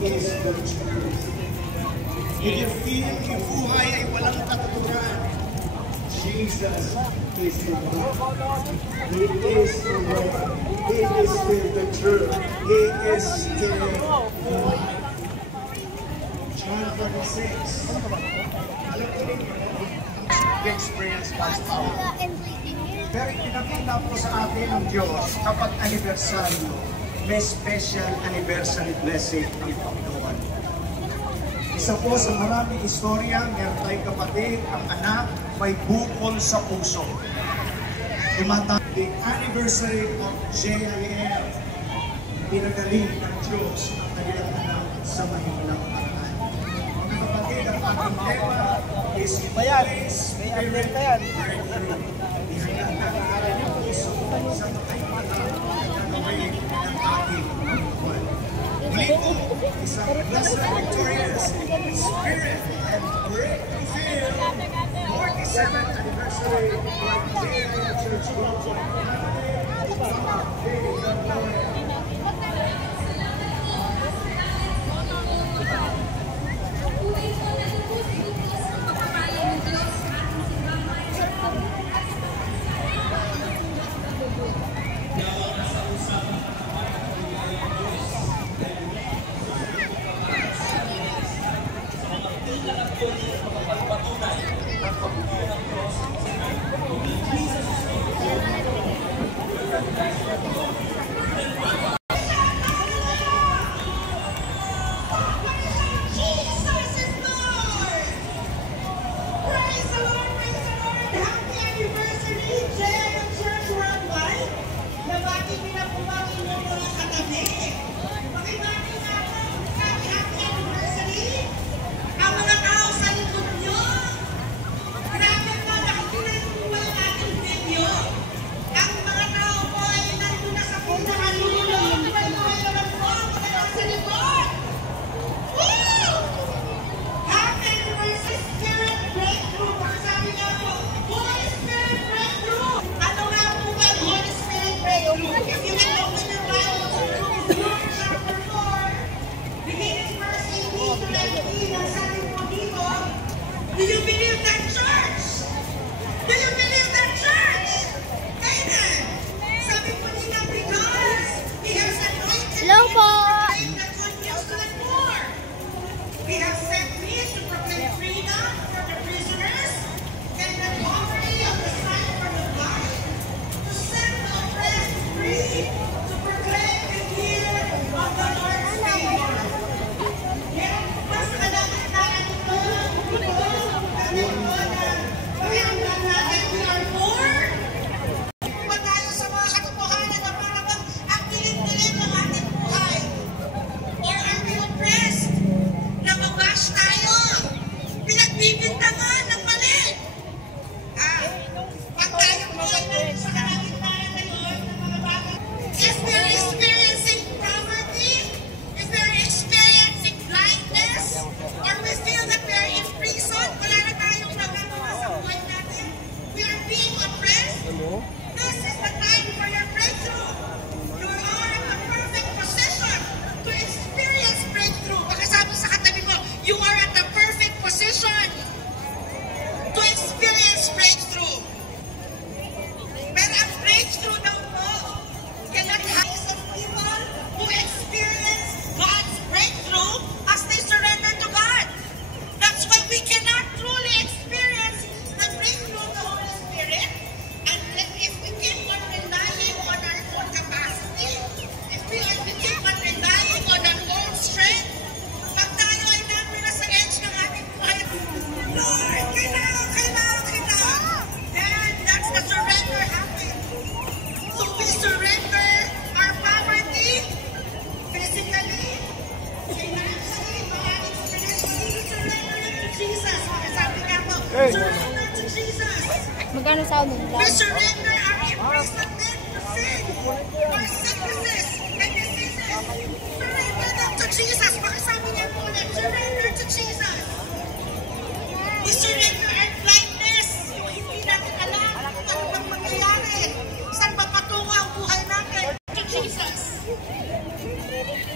is the truth. If you feel yung buhay ay walang katuturan, Jesus is the truth. He is the way. He is still the truth. He is still the life. John 46. Alam ko rin yung experience God's power. Pero pinakita po sa atin ng Diyos kapag anibersaryo, may special anniversary blessing ang Panginoon. Isa po sa maraming istorya, meron tayong kapatid, ang anak may bukol sa puso. The anniversary of JIL, pinagaling ng Diyos ang kanilang anak sa mahiglang paraan. Mga kapatid, ang ating tema is Holy Spirit Breakthrough. Ihanda ang ating puso sa makaipahan na gagawin ng ating Panginoon. Muli po, isang blessed, victorious Spirit and breakthrough field 47th anniversary of JIL Church Global. Do you believe that church? Do you believe that church? Amen. Sabi po nila, because He has anointed me to proclaim the good news to the poor. He has sent me to proclaim freedom for the prisoners and the poverty of the sight for the blind, to set the oppressed free, to proclaim the year of the Lord's favor. Yan, mas malapit na ito. We are poor. Kung tayo sa mga katotohanan na parang ang dilim-dilim ng ating buhay. Or are we oppressed? Nababash tayo. Pinagbibintangan ng mali. Pag tayo po ay sa kalagitnaan ngayon ng mga bagay. If they're experiencing poverty, if they're experiencing blindness, or we feel that we're in prison, wala na tayong magagawa sa buhay natin. We are being oppressed. This is the time for your breakthrough. You are in the perfect position to experience breakthrough. Baka sabi sa katabi mo, you are at the perfect position to experience breakthrough. Pero ang breakthrough daw po cannot have some people who experience God's breakthrough as they surrender to God. That's why we cannot truly experience the breakthrough of the Holy Spirit. And if we keep on relying on our own capacity, if we keep on relying on our own strength, pag tayo ay namin na sa edge ng ating buhay, Lord, kailangan kita. Then that's the surrender happen. So we surrender our poverty, physically, financially, maraming spiritually, we surrender it to Jesus. Sabi nga po, surrender to Jesus. Magkano sa amin lang? We surrender our imprisonment to sin, our sicknesses and diseases. Surrender them to Jesus. Baka sabi niya po ulit, surrender to Jesus. We surrender our blindness. Yung hindi natin alam kung ano bang mangyayari. Saan ba patungo ang buhay natin? To Jesus.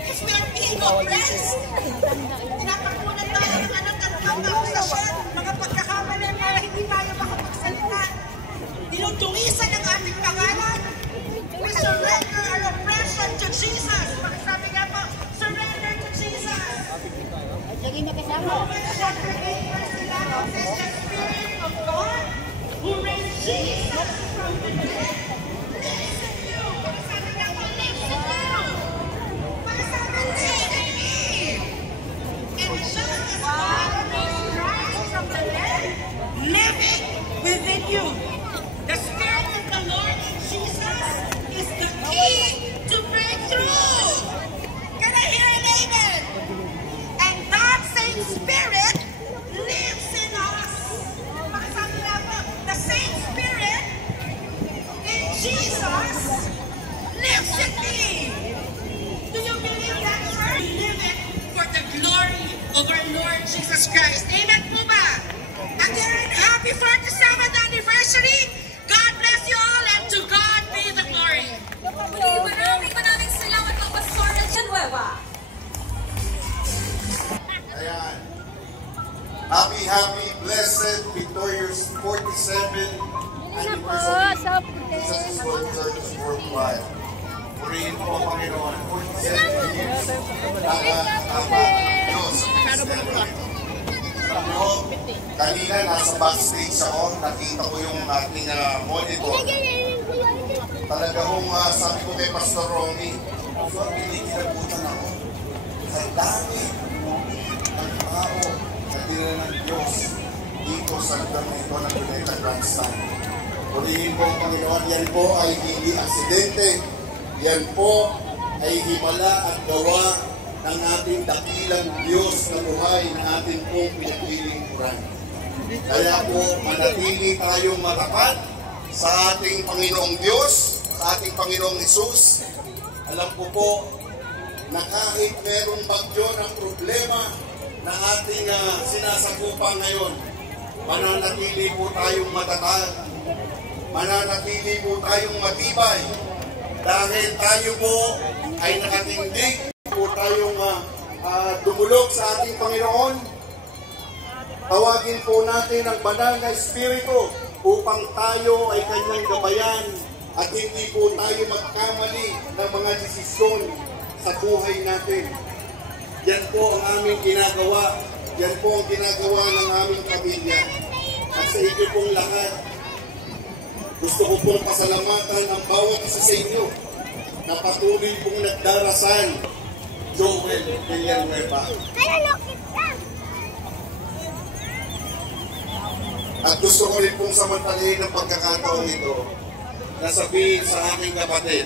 If we are being oppressed, Christ. Tinapakunan tayo ng tatlong akusasyon, mga pagkakamali para hindi tayo makapagsalita. Tinutuwisan ang ating pangalan. We surrender our oppression to Jesus. Sabi nga po, surrender to Jesus. Romans chapter 8 verse 11 says, the Spirit of God who raised Jesus from the dead lives in you. Sabi nga po, lives in you. Sabi, lives in me. And just as God raised Christ from the dead, living within you. The Spirit of the Lord Jesus is the key to breakthrough. Can I hear an amen? And that same Spirit lives in us. Pakisabi na po, the same Spirit in Jesus lives in me. Do you believe that, sir? We live it for the glory of our Lord Jesus Christ. Amen po ba? Again, happy 47th anniversary. God bless you all and to God be the glory. Maraming salamat po, Pastor Villanueva. Ayan. Happy, blessed, victorious 47th anniversary Jesus World Church Worldwide. Purihin po, Panginoon. 47 years. Diyos. Kanina nasa backstage ako, nakita ko yung ating monitor. Talaga kung sabi ko kay Pastor Ronnie, kinikilabutan ako. Sa dami ng tao na dinala ng Diyos dito sa lugar nito ng Cuneta Grandstand. Purihin po ang Panginoon, yan po ay hindi aksidente. Yan po ay himala at gawa ng ating dakilang Diyos na buhay na ating pong pinapiling Quran. Kaya po, manatili tayong matapat sa ating Panginoong Diyos, sa ating Panginoong Jesus. Alam ko po na kahit merong bagyo ng problema na ating sinasakupan ngayon, mananatili po tayong matatag, mananatili po tayong matibay, dahil tayo po ay nakatindig po tayong dumulog sa ating Panginoon. Tawagin po natin ang banal na Espiritu upang tayo ay kanyang gabayan at hindi po tayo magkamali ng mga desisyon sa buhay natin. Yan po ang aming ginagawa. Yan po ang ginagawa ng aming pamilya. At sa inyo pong lahat, gusto ko pong pasalamatan ang bawat isa sa inyo na patuloy pong nagdarasal. Joel Villanueva. At gusto ko rin pong samantalahin ng pagkakataon ito na sabihin sa aking kapatid,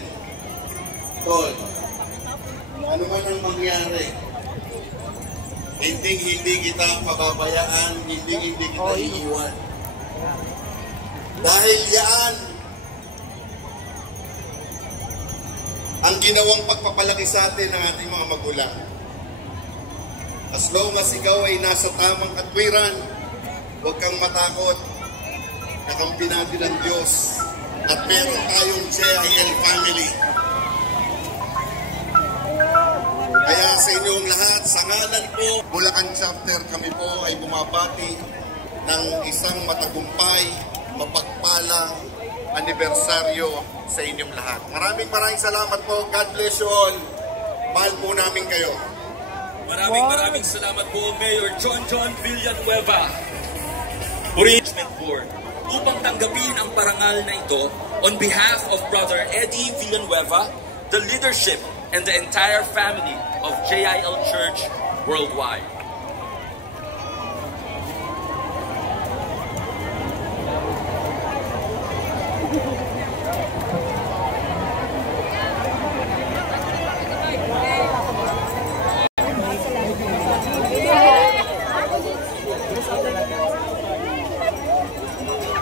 Tol, ano man ang mangyari, hindi kita pababayaan, hindi kita iiwan. Dahil yan ang ginawang pagpapalaki sa atin ng ating mga magulang. As long as ikaw ay nasa tamang katwiran, huwag kang matakot. Kakampi natin ang Diyos. At meron tayong JIL family. Kaya sa inyong lahat, sa ngalan po, Bulacan Chapter, kami po ay bumabati ng isang matagumpay, mapagpalang anibersaryo sa inyong lahat. Maraming salamat po. God bless you all. Mahal po namin kayo. Maraming salamat po, Mayor John Villanueva, Arrangement Board, upang tanggapin ang parangal na ito on behalf of Brother Eddie Villanueva, the leadership, and the entire family of JIL Church Worldwide.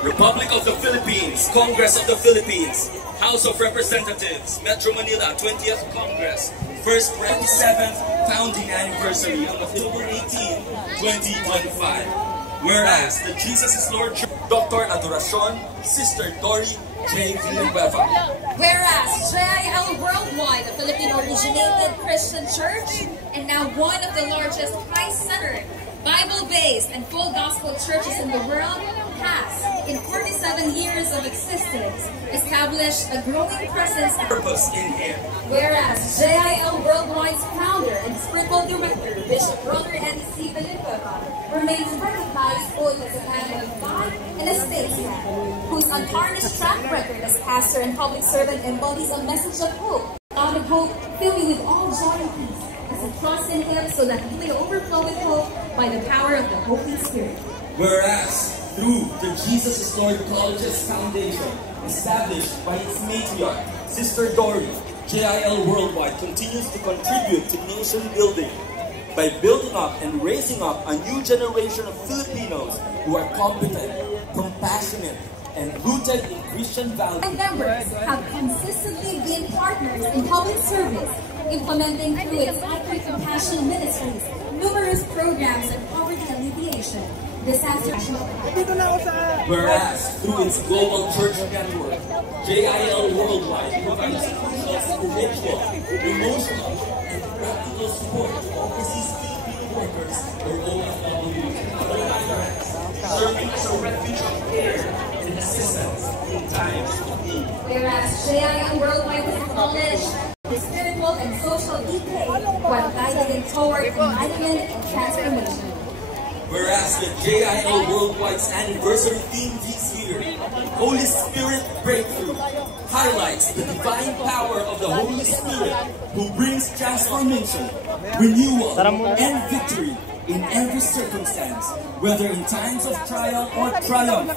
Republic of the Philippines, Congress of the Philippines, House of Representatives, Metro Manila, 20th Congress, First 27th Founding Anniversary on October 18, 2025. Whereas the Jesus is Lord Church, Dr. Adoracion, Sister Dory, J. Villanueva. Whereas JIL Worldwide, a Philippine-originated Christian church, and now one of the largest Christ-centered, Bible-based, and full gospel churches in the world, has, in 47 years of existence, established a growing presence and Purpose in Him. whereas JIL Worldwide's founder and spiritual director, Bishop Brother Eddie C. Villanueva, remains recognized both as a man of God and a statesman, whose untarnished track record as pastor and public servant embodies a message of hope, out of hope, filled me with all joy and peace, as I trust in Him so that He may overflow with hope by the power of the Holy Spirit. Whereas, through the Jesus is Lord College's foundation, established by its matriarch, Sister Dory, JIL Worldwide continues to contribute to nation building by building up and raising up a new generation of Filipinos who are competent, compassionate, and rooted in Christian values. And members have consistently been partners in public service, implementing through its Icon Compassion Ministries numerous programs of poverty alleviation, disaster. Whereas, through its global church network, JIL Worldwide provides crucial spiritual, emotional, and practical support to overseas Filipino workers or OFW and other migrants, serving as a refuge of care and assistance in times of need. Whereas JIL Worldwide is acknowledged the spiritual and social decay while guiding it toward enlightenment and transformation. Whereas the JIL Worldwide's anniversary theme this year, Holy Spirit Breakthrough, highlights the divine power of the Holy Spirit who brings transformation, renewal, and victory in every circumstance, whether in times of trial or triumph.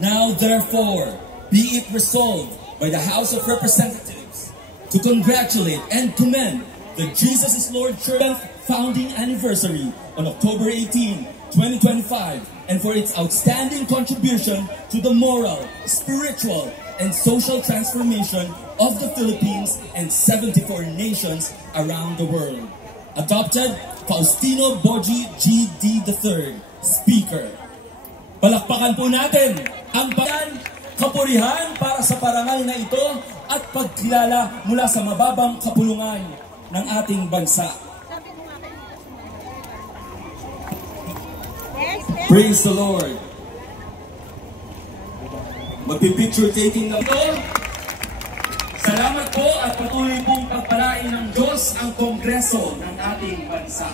Now therefore, be it resolved by the House of Representatives to congratulate and commend the Jesus is Lord Church founding anniversary on October 18, 2025, and for its outstanding contribution to the moral, spiritual, and social transformation of the Philippines and 74 nations around the world. Adopted, Faustino Boji G.D. III, Speaker. Palakpakan po natin ang kapurihan para sa parangal na ito at pagkilala mula sa mababang kapulungan ng ating bansa. Praise the Lord. Magpipicture taking na ito. Salamat po at patuloy pong pagpalain ng Diyos ang Kongreso ng ating bansa.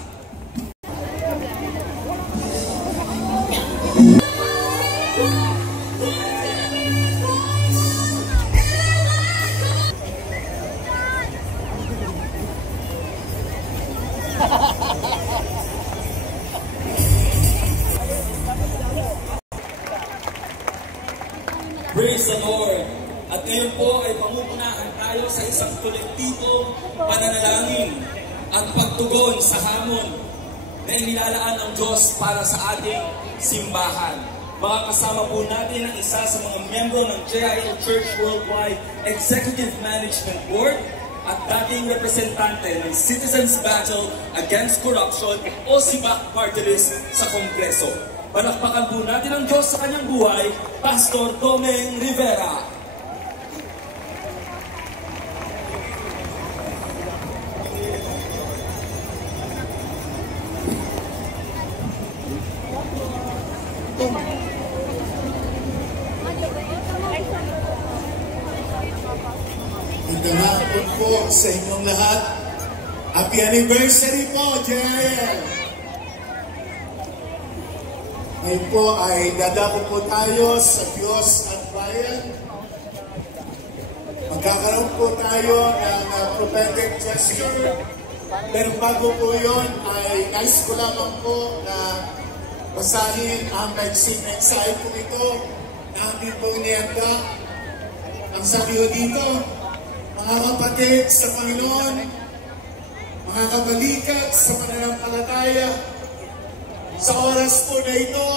Praise the Lord! At ngayon po ay pangunahan tayo sa isang kolektibo, pananalangin at pagtugon sa hamon na inilalaan ng Diyos para sa ating simbahan. Makakasama po natin ang isa sa mga miyembro ng JIL Church Worldwide Executive Management Board at dating representante ng Citizens Battle Against Corruption o SIBAC Party List sa Kongreso. Palakpakan po natin ang Diyos sa kanyang buhay, Pastor Tomeng Rivera. Magandang hapon po sa inyong lahat. Happy anniversary po, JIL! Ngayon po ay dadako po tayo sa Diyos at bayan. Magkakaroon po tayo ng prophetic gesture. Pero bago po yun, ay nais ko lamang po na basahin ang maiksing mensahe po ito na ating po niyanda. Ang sabi ko dito, mga kapatid sa Panginoon, mga kabalikat sa pananampalataya, sa oras po na ito,